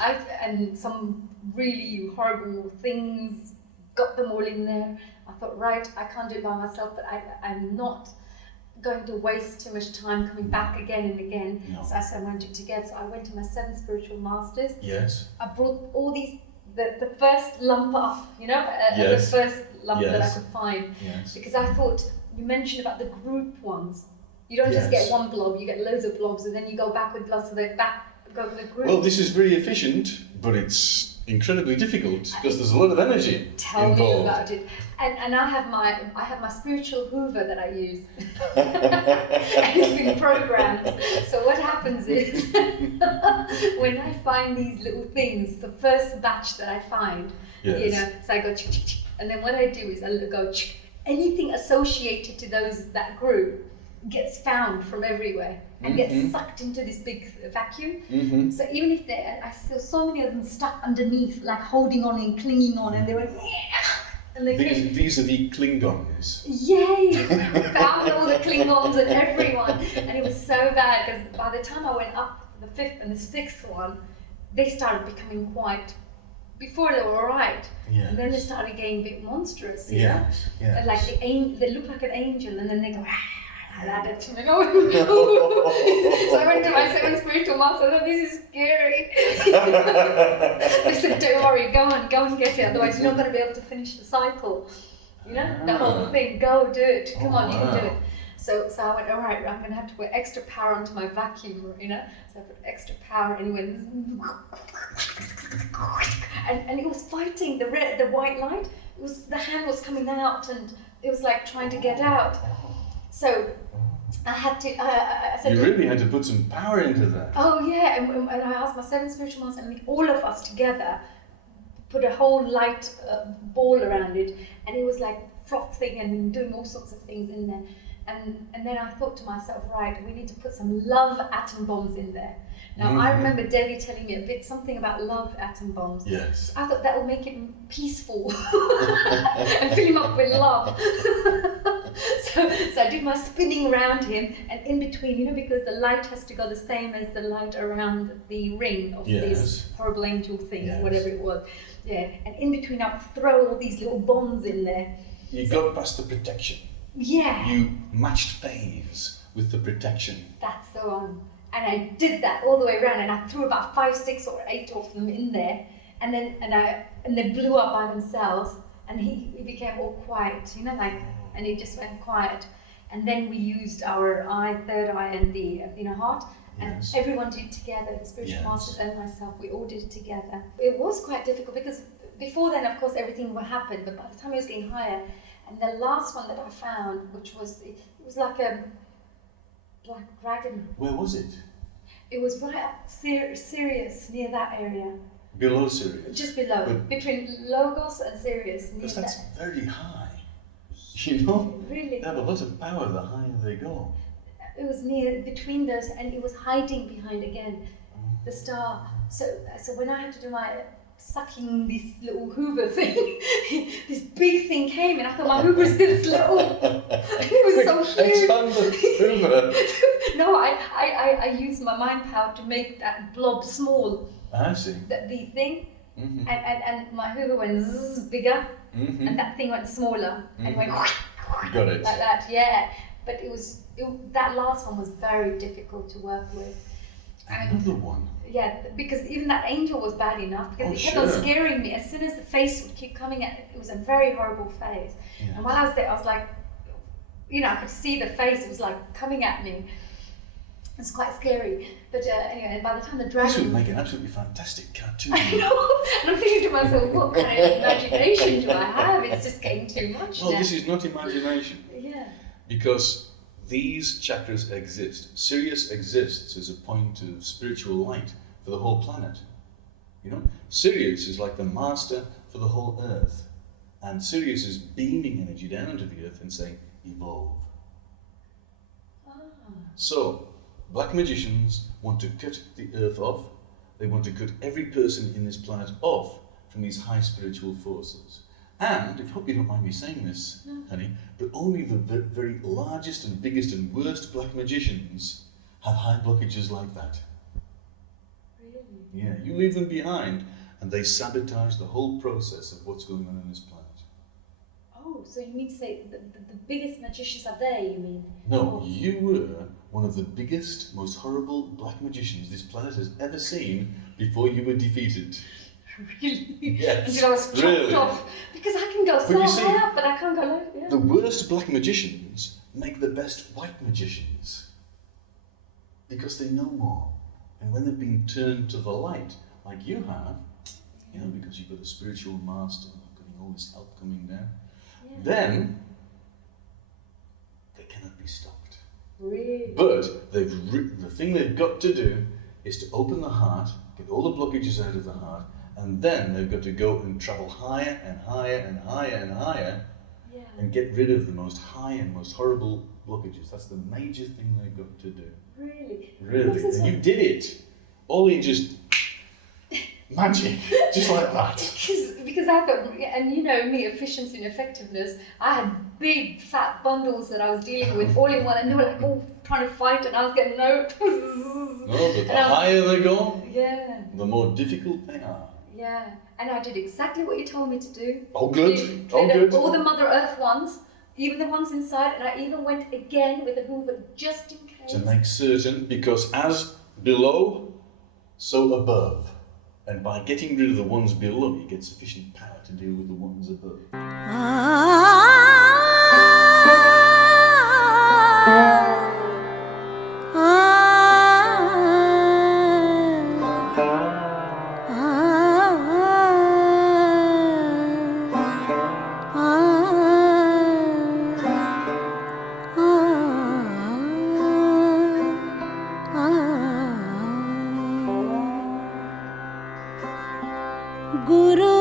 And some really horrible things, got them all in there. I thought, right, I can't do it by myself, but I'm not going to waste too much time coming back again and again. No. So I said I want to do it together. So I went to my 7 spiritual masters. Yes. I brought all these, the first lump off, you know, Yes. the first lump that I Yes. could find. Yes. Because I thought, you mentioned about the group ones. You don't just Yes. get one blob, you get loads of blobs, and then you go back with lots of the go with the group. Well, this is very efficient, but it's incredibly difficult because there's a lot of energy Tell involved. me about it. And I have my spiritual Hoover that I use. And it's been programmed. So what happens is when I find these little things, the first batch that I find, Yes. you know, so I go and then what I do is I go anything associated to that group gets found from everywhere and gets sucked into this big vacuum. Mm-hmm. So even if I saw so many of them stuck underneath, like holding on and clinging on, and they went, and they These are the Klingons. yay! Found all the Klingons and everyone, and it was so bad because by the time I went up the 5th and the 6th one, they started becoming quite. Before they were alright, Yes. and then they started getting a bit monstrous. You know? Yes. Yes. And like they look like an angel, and then they go. That to me. So I went to my 7 spiritual master. Oh, this is scary. They said, "Don't worry, go and get it. Otherwise, you're not going to be able to finish the cycle. You know, the whole thing. Go do it. Come on, you can do it." So I went, all right, I'm going to have to put extra power onto my vacuum, you know. So I put extra power, and it went, and it was fighting the white light. It was the hand was coming out, and it was like trying to get out. So I had to. I said, You really had to put some power into that. oh yeah, and I asked my 7 spiritual masters, and all of us together put a whole light ball around it, and it was like frothing and doing all sorts of things in there. And then I thought to myself, right, we need to put some love atom bombs in there. Now I remember Debbie telling me something about love atom bombs. Yes. I thought that would make it peaceful and fill him up with love. So I did my spinning around him, and in between, you know, because the light has to go the same as the light around the ring of this horrible angel thing, whatever it was. Yeah, and in between I'd throw all these little bombs in there. You got past the protection. Yeah. You matched phase with the protection. That's the one. And I did that all the way around, and I threw about 5, 6 or 8 of them in there, and they blew up by themselves, and he became all quiet, you know, like, and it just went quiet. And then we used our third eye, and the heart, and everyone did it together, the spiritual masters and myself. We all did it together. It was quite difficult because before then, of course, everything would happen, but by the time it was getting higher, and the last one that I found, which was it was like a black dragon. Where was it? It was right up Sirius, near that area. Below Sirius? Just below, between Logos and Sirius. Near that's very high. You know? Really? They have a lot of power the higher they go. It was near, between those, and it was hiding behind again, the star. So when I had to do my sucking this little Hoover thing, this big thing came, and I thought my Hoover's this little. It was so huge. Expand the Hoover. No, I used my mind power to make that blob small. I see. The thing, and my Hoover went zzz, bigger, and that thing went smaller, and went got it. like that. Yeah, but that last one was very difficult to work with. Another one. Yeah, because even that angel was bad enough, because it kept on scaring me. As soon as the face would keep coming at it was a very horrible face. Yes. And while I was there, I was like, you know, I could see the face, it was like coming at me. It was quite scary. But anyway, and by the time the dragon... This would make an absolutely fantastic cartoon. I know, and I'm thinking to myself, what kind of imagination do I have? It's just getting too much Well, now. this is not imagination. Yeah. Because these chakras exist. Sirius exists as a point of spiritual light for the whole planet. You know, Sirius is like the master for the whole Earth, and Sirius is beaming energy down into the Earth and saying, "Evolve." So, black magicians want to cut the Earth off. They want to cut every person in this planet off from these high spiritual forces. And, I hope you don't mind me saying this, honey, but only the very largest and biggest and worst black magicians have high blockages like that. Really? Yeah, you leave them behind and they sabotage the whole process of what's going on this planet. Oh, so you mean to say the biggest magicians are there, you mean? No, you were one of the biggest, most horrible black magicians this planet has ever seen before you were defeated. Really? Yes. Until I was chopped really. off. Because I can go so high up, but I can't go low. Yeah. The worst black magicians make the best white magicians. Because they know more. And when they've been turned to the light, like you have, you know, because you've got a spiritual master, getting all this help coming down, then they cannot be stopped. Really? But the thing they've got to do is to open the heart, get all the blockages out of the heart, and then they've got to go and travel higher and higher and higher and higher, and get rid of the most high and most horrible blockages. That's the major thing they've got to do. Really? Really. And you did it. Only just magic, just like that. Because I've got, and you know me, efficiency and effectiveness, I had big fat bundles that I was dealing with all in one, and they were like all trying to fight, and I was getting no. No, but the higher they go, the more difficult they are. Yeah, and I did exactly what you told me to do. Oh good, oh good. All the Mother Earth ones, even the ones inside, and I even went again with the Hoover just in case. To make certain, because as below, so above. And by getting rid of the ones below, you get sufficient power to deal with the ones above. Guru